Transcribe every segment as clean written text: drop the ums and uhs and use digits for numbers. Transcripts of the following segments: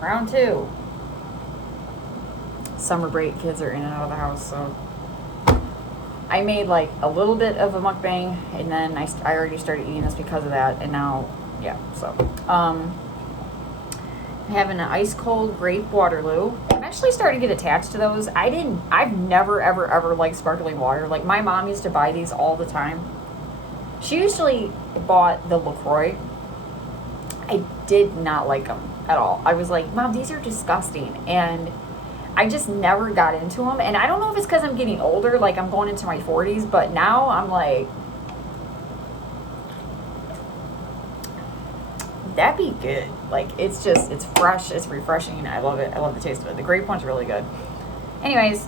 Round two. Summer break, kids are in and out of the house, so I made like a little bit of a mukbang, and then I already started eating this because of that, and now, yeah, so. Having an ice cold grape Waterloo. I'm actually starting to get attached to those. I've never, ever, ever liked sparkling water. Like, my mom used to buy these all the time. She usually bought the LaCroix. I did not like them at all. I was like, Mom, these are disgusting. And I just never got into them. And I don't know if it's because I'm getting older, like I'm going into my 40s, but now I'm like, that'd be good. Like, it's fresh, it's refreshing. I love it. I love the taste of it. The grape one's really good. Anyways,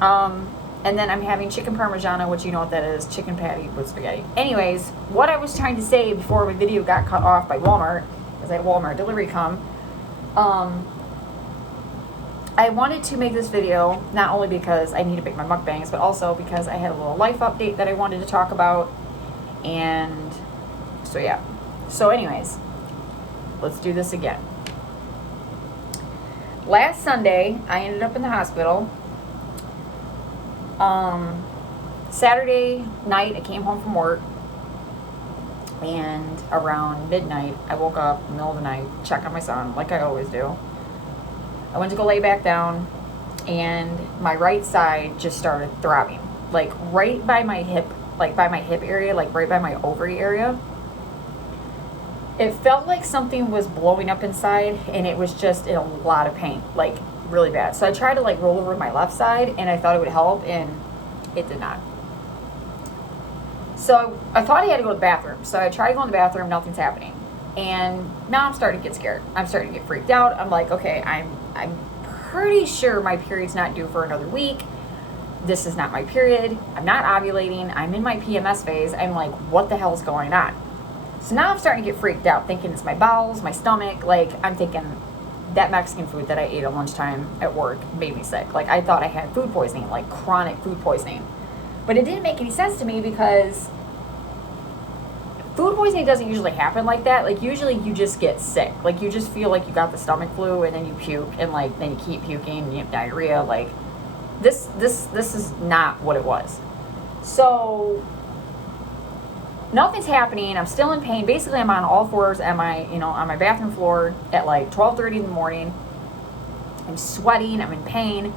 and then I'm having chicken parmigiano, which you know what that is, chicken patty with spaghetti. Anyways, what I was trying to say before my video got cut off by Walmart, because I had Walmart delivery come, I wanted to make this video not only because I need to make my mukbangs, but also because I had a little life update that I wanted to talk about. And so yeah. So anyways, let's do this again. Last Sunday, I ended up in the hospital. Saturday night, I came home from work, and around midnight, I woke up in the middle of the night, check on my son, like I always do. I went to go lay back down, and my right side just started throbbing, like right by my hip, area, like right by my ovary area. It felt like something was blowing up inside, and it was just in a lot of pain, like really bad. So I tried to like roll over my left side, and I thought it would help, and it did not. So I thought I had to go to the bathroom. So I tried to go in the bathroom, nothing's happening. And now I'm starting to get scared. I'm starting to get freaked out. I'm like, okay, I'm pretty sure my period's not due for another week. This is not my period. I'm not ovulating. I'm in my PMS phase. I'm like, what the hell's going on? So now I'm starting to get freaked out, thinking it's my bowels, my stomach. Like, I'm thinking that Mexican food that I ate at lunchtime at work made me sick. Like, I thought I had food poisoning, like chronic food poisoning. But it didn't make any sense to me because food poisoning doesn't usually happen like that. Like, usually you just get sick. Like, you just feel like you got the stomach flu, and then you puke, and like then you keep puking, and you have diarrhea. Like, this is not what it was. So nothing's happening. I'm still in pain. Basically, I'm on all fours on my bathroom floor at like 12:30 in the morning. I'm sweating. I'm in pain.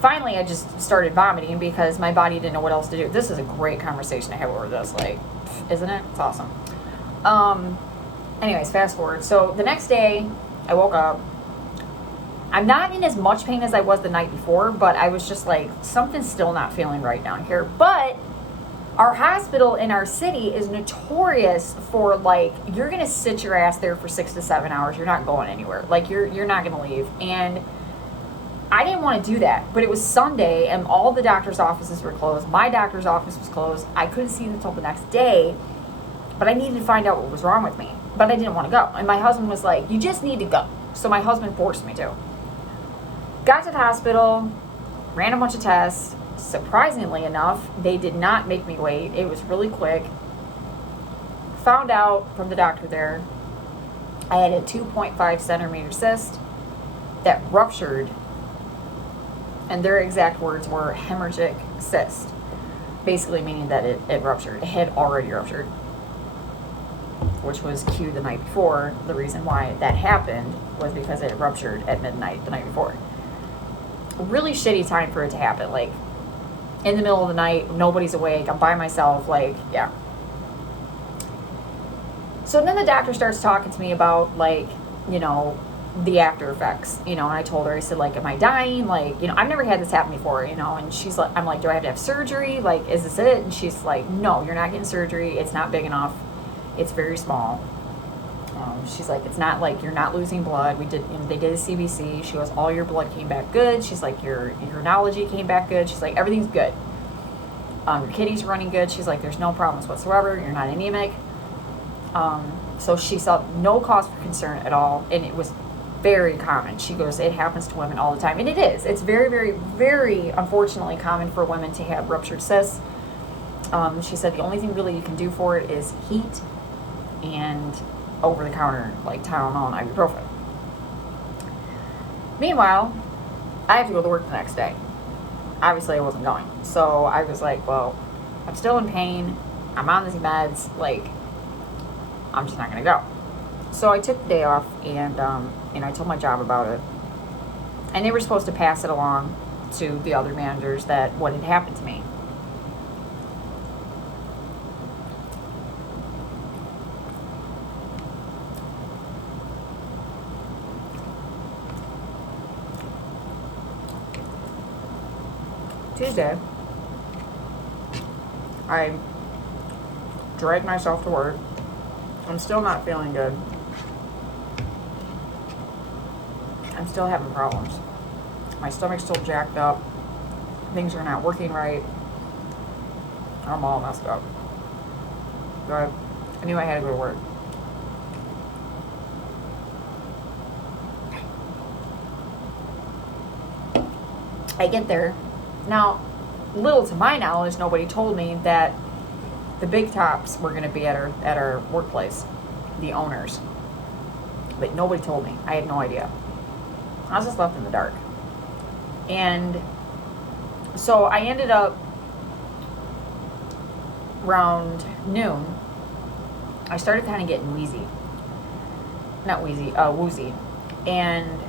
Finally, I just started vomiting because my body didn't know what else to do. This is a great conversation to have over this, like, isn't it? It's awesome. Anyways, fast forward. So the next day, I woke up. I'm not in as much pain as I was the night before, but I was just like, something's still not feeling right down here. But our hospital in our city is notorious for, like, you're going to sit your ass there for 6 to 7 hours. You're not going anywhere. Like, you're not going to leave. And I didn't want to do that, but it was Sunday, and all the doctor's offices were closed. My doctor's office was closed. I couldn't see them until the next day, but I needed to find out what was wrong with me. But I didn't want to go. And my husband was like, you just need to go. So my husband forced me to. Got to the hospital, ran a bunch of tests. Surprisingly enough, they did not make me wait. It was really quick. Found out from the doctor there, I had a 2.5 centimeter cyst that ruptured, and their exact words were hemorrhagic cyst, basically meaning that it ruptured. It had already ruptured, which was cue the night before. The reason why that happened was because it ruptured at midnight the night before. Really shitty time for it to happen. Like, in the middle of the night, nobody's awake, I'm by myself, like, yeah. So then the doctor starts talking to me about, like, the after effects, and I told her, I said, like, am I dying? Like, I've never had this happen before, and she's like, I'm like, do I have to have surgery? Like, is this it? And she's like, no, you're not getting surgery. It's not big enough. It's very small. She's like, it's not like you're not losing blood. They did a CBC. She goes, all your blood came back good. She's like, your urology came back good. She's like, everything's good. Your kidneys are running good. She's like, there's no problems whatsoever. You're not anemic. So she saw no cause for concern at all. And it was very common. She goes, it happens to women all the time. And it is. It's very, very, very unfortunately common for women to have ruptured cysts. She said the only thing really you can do for it is heat and over-the-counter, like Tylenol and ibuprofen. Meanwhile, I have to go to work the next day. Obviously, I wasn't going. So I was like, well, I'm still in pain. I'm on these meds. Like, I'm just not going to go. So I took the day off, and I told my job about it. And they were supposed to pass it along to the other managers that what had happened to me. Tuesday, I dragged myself to work. I'm still not feeling good. I'm still having problems. My stomach's still jacked up. Things are not working right. I'm all messed up. But I knew I had to go to work. I get there. Now, little to my knowledge, nobody told me that the big tops were going to be at our workplace, the owners. But nobody told me. I had no idea. I was just left in the dark. And so I ended up around noon. I started kind of getting woozy. And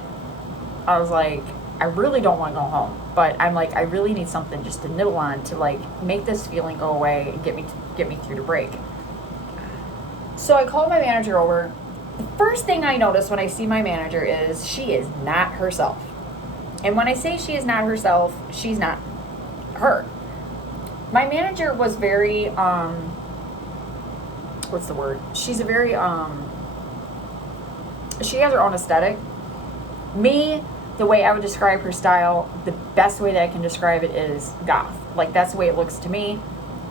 I was like, I really don't want to go home. But I'm like, I really need something just to nibble on to like make this feeling go away and get me through the break. So I called my manager over. The first thing I notice when I see my manager is she is not herself. And when I say she is not herself, she's not her. My manager was very, what's the word? She's a very, she has her own aesthetic. Me, the way I would describe her style, the best way that I can describe it is goth. Like, that's the way it looks to me.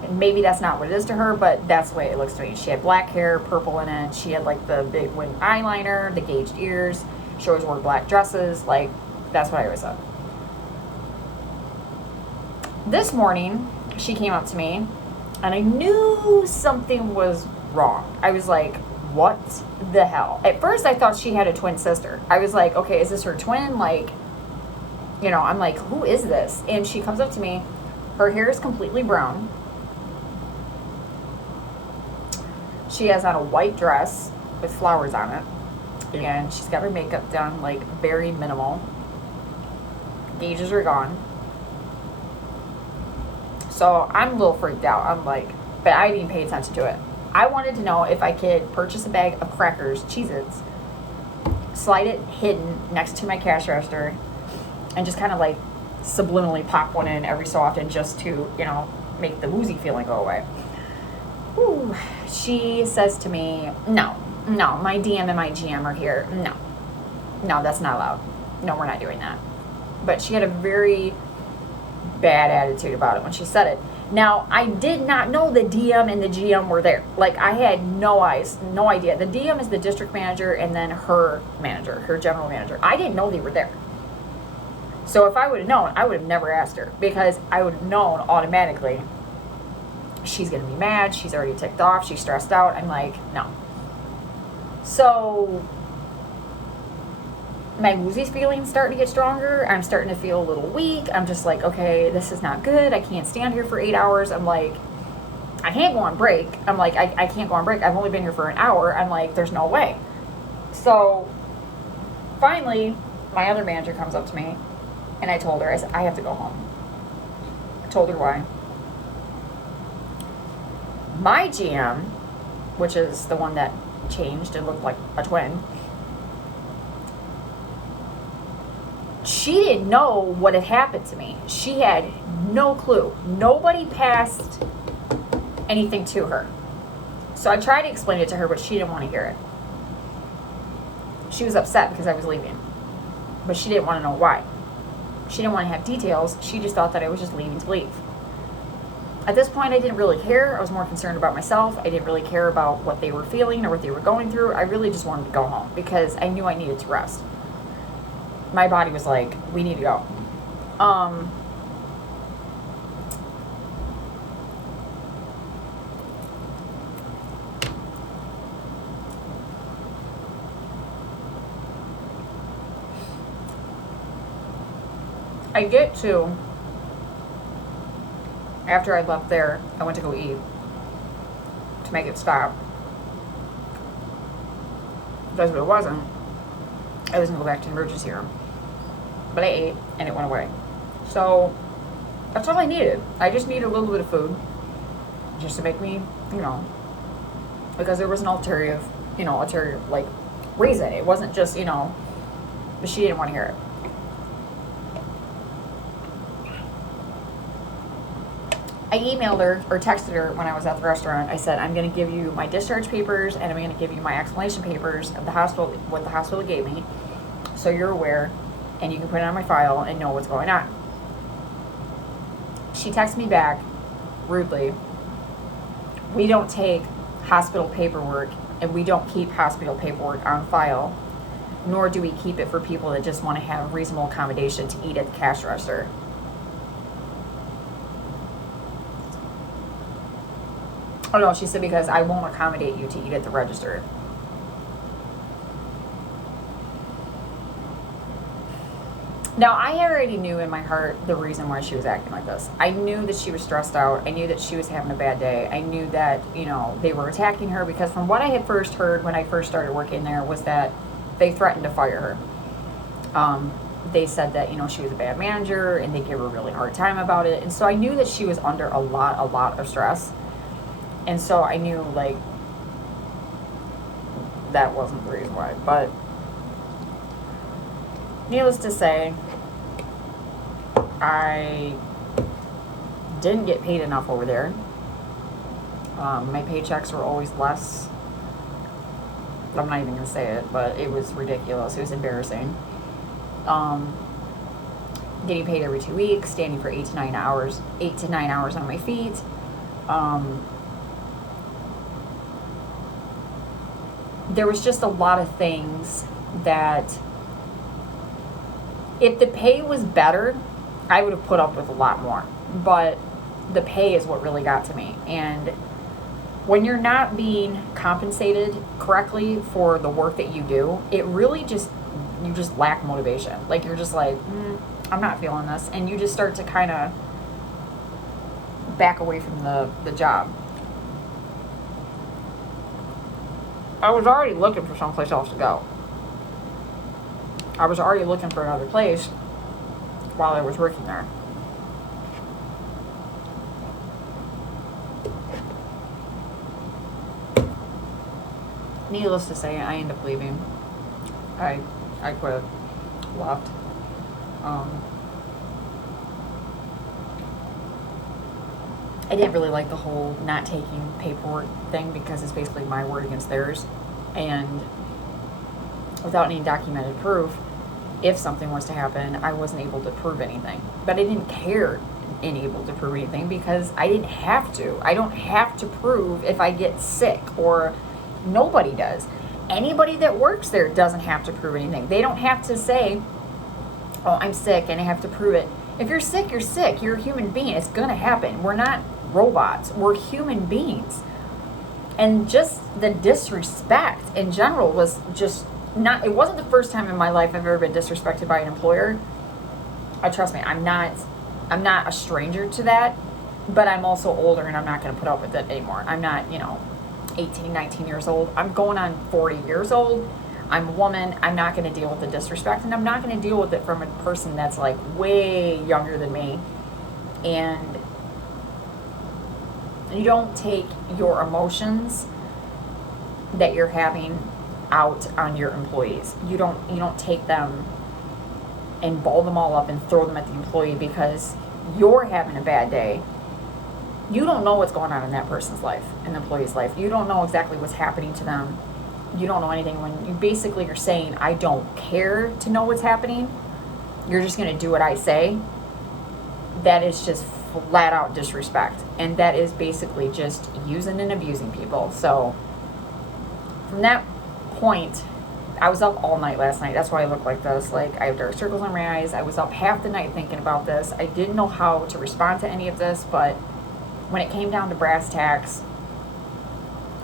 And maybe that's not what it is to her, but that's the way it looks to me. She had black hair, purple in it. She had, like, the big wing eyeliner, the gauged ears. She always wore black dresses. Like, that's what I always said. This morning, she came up to me, and I knew something was wrong. I was like, what the hell? At first, I thought she had a twin sister. I was like, okay, is this her twin? Like, you know, I'm like, who is this? And she comes up to me. Her hair is completely brown. She has on a white dress with flowers on it. And she's got her makeup done, like, very minimal. Gauges are gone. So I'm a little freaked out. I'm like, but I didn't pay attention to it. I wanted to know if I could purchase a bag of crackers, Cheez-Its, slide it hidden next to my cash register, and just kind of like subliminally pop one in every so often just to, you know, make the woozy feeling go away. Ooh. She says to me, no, my DM and my GM are here. No, that's not allowed. No, we're not doing that. But she had a very bad attitude about it when she said it. Now, I did not know the DM and the GM were there. Like, I had no idea. The DM is the district manager and then her manager, her general manager. I didn't know they were there. So if I would have known, I would have never asked her because I would have known automatically she's going to be mad. She's already ticked off. She's stressed out. I'm like, no. So my woozy feeling's starting to get stronger. I'm starting to feel a little weak. I'm just like, okay, this is not good. I can't stand here for 8 hours. I'm like, I can't go on break. I'm like, I can't go on break. I've only been here for an hour. I'm like, there's no way. So finally, my other manager comes up to me, and I told her, I said, I have to go home. I told her why. My GM, which is the one that changed and looked like a twin, she didn't know what had happened to me. She had no clue. Nobody passed anything to her. So I tried to explain it to her, but she didn't want to hear it. She was upset because I was leaving, but she didn't want to know why. She didn't want to have details. She just thought that I was just leaving to leave. At this point, I didn't really care. I was more concerned about myself. I didn't really care about what they were feeling or what they were going through. I really just wanted to go home because I knew I needed to rest. My body was like, we need to go. I get to, after I left there, I went to go eat to make it stop. Because if it wasn't, I was going to go back to the emergency room. But I ate, and it went away. So, that's all I needed. I just needed a little bit of food. Just to make me, because there was an ulterior, like, reason. It wasn't just, but she didn't want to hear it. I emailed her or texted her when I was at the restaurant. I said, I'm going to give you my discharge papers and I'm going to give you my explanation papers of the hospital, what the hospital gave me, so you're aware and you can put it on my file and know what's going on. She texted me back rudely, we don't take hospital paperwork and we don't keep hospital paperwork on file, nor do we keep it for people that just want to have reasonable accommodation to eat at the cash register. Oh no, she said, because I won't accommodate you to eat at the register. Now, I already knew in my heart the reason why she was acting like this. I knew that she was stressed out. I knew that she was having a bad day. I knew that, they were attacking her, because from what I had first heard when I first started working there was that they threatened to fire her. They said that, she was a bad manager and they gave her a really hard time about it. And so I knew that she was under a lot of stress. And so I knew, like, that wasn't the reason why. But needless to say, I didn't get paid enough over there. My paychecks were always less. I'm not even going to say it, but it was ridiculous. It was embarrassing. Getting paid every 2 weeks, standing for 8 to 9 hours on my feet. There was just a lot of things that, if the pay was better, I would have put up with a lot more. But the pay is what really got to me. And when you're not being compensated correctly for the work that you do, it really you just lack motivation. Like, you're just like, I'm not feeling this. And you just start to kind of back away from the job. I was already looking for someplace else to go. I was already looking for another place while I was working there. Needless to say, I ended up leaving. I quit, left. I didn't really like the whole not taking paperwork thing, because it's basically my word against theirs. And without any documented proof, if something was to happen, I wasn't able to prove anything. But I didn't care and able to prove anything, because I didn't have to. I don't have to prove if I get sick, or nobody does. Anybody that works there doesn't have to prove anything. They don't have to say, oh, I'm sick and I have to prove it. If you're sick, you're sick. You're a human being. It's going to happen. We're not robots. We're human beings. And just the disrespect in general was just not, it wasn't the first time in my life I've ever been disrespected by an employer. Trust me, I'm not a stranger to that, but I'm also older and I'm not going to put up with it anymore. I'm not, 18, 19 years old. I'm going on 40 years old. I'm a woman. I'm not going to deal with the disrespect, and I'm not going to deal with it from a person that's like way younger than me. And you don't take your emotions that you're having out on your employees. You don't take them and ball them all up and throw them at the employee because you're having a bad day. You don't know what's going on in that person's life, in the employee's life. You don't know exactly what's happening to them. You don't know anything. When you basically are saying, I don't care to know what's happening, you're just going to do what I say. That is just flat out disrespect. And that is basically just using and abusing people. So from that point, I was up all night last night. That's why I look like this. Like, I have dark circles on my eyes. I was up half the night thinking about this. I didn't know how to respond to any of this, but when it came down to brass tacks,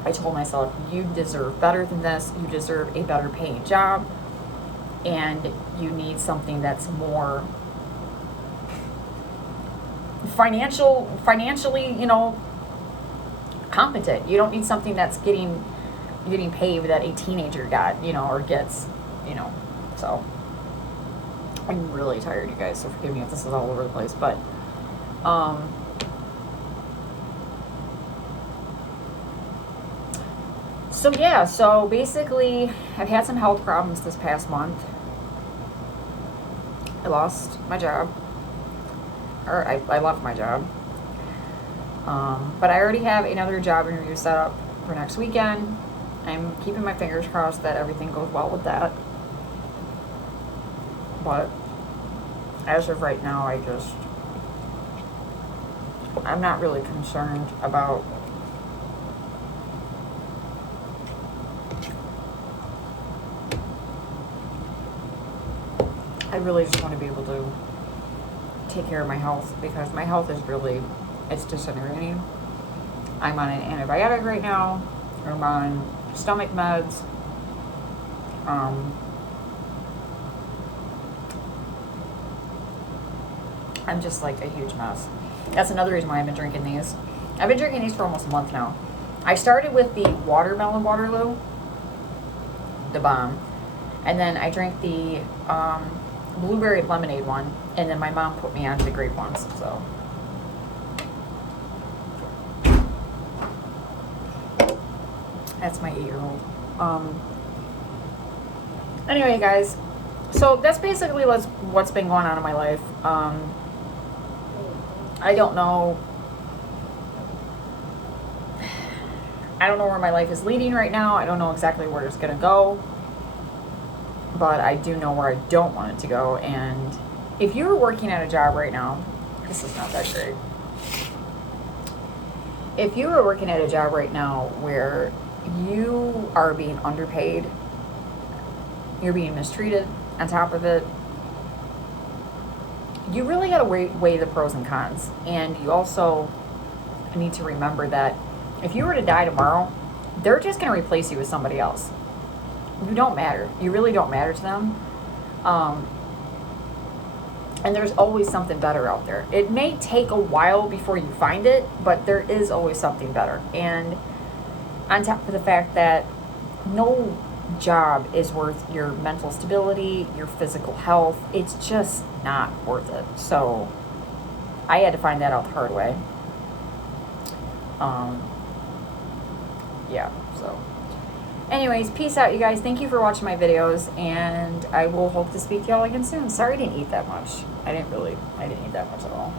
I told myself, you deserve better than this. You deserve a better paying job. And you need something that's more financially, you know, competent. You don't need something that's getting paid that a teenager got, you know, or gets, you know. So I'm really tired, you guys, so forgive me if this is all over the place, but so yeah, so basically I've had some health problems this past month. I lost my job, or I left my job, but I already have another job interview set up for next weekend. I'm keeping my fingers crossed that everything goes well with that. But as of right now, I'm not really concerned about I really just want to be able to take care of my health, because my health is really, it's disintegrating. I'm on an antibiotic right now. I'm on stomach meds. I'm just like a huge mess. That's another reason why I've been drinking these. I've been drinking these for almost a month now. I started with the watermelon Waterloo, the bomb, and then I drank the blueberry lemonade one, and then my mom put me onto the grape ones. So that's my 8-year-old. Anyway, guys, so that's basically what's been going on in my life. I don't know where my life is leading right now. I don't know exactly where it's gonna go, but I do know where I don't want it to go. And if you're working at a job right now, this is not that great. If you are working at a job right now where you are being underpaid, you're being mistreated on top of it, you really got to weigh the pros and cons. And you also need to remember that if you were to die tomorrow, they're just going to replace you with somebody else. You don't matter. You really don't matter to them. And there's always something better out there. It may take a while before you find it, but there is always something better. And on top of the fact that no job is worth your mental stability, your physical health, it's just not worth it. So I had to find that out the hard way. Yeah, so anyways, peace out, you guys. Thank you for watching my videos, and I will hope to speak to y'all again soon. Sorry I didn't eat that much. I didn't eat that much at all.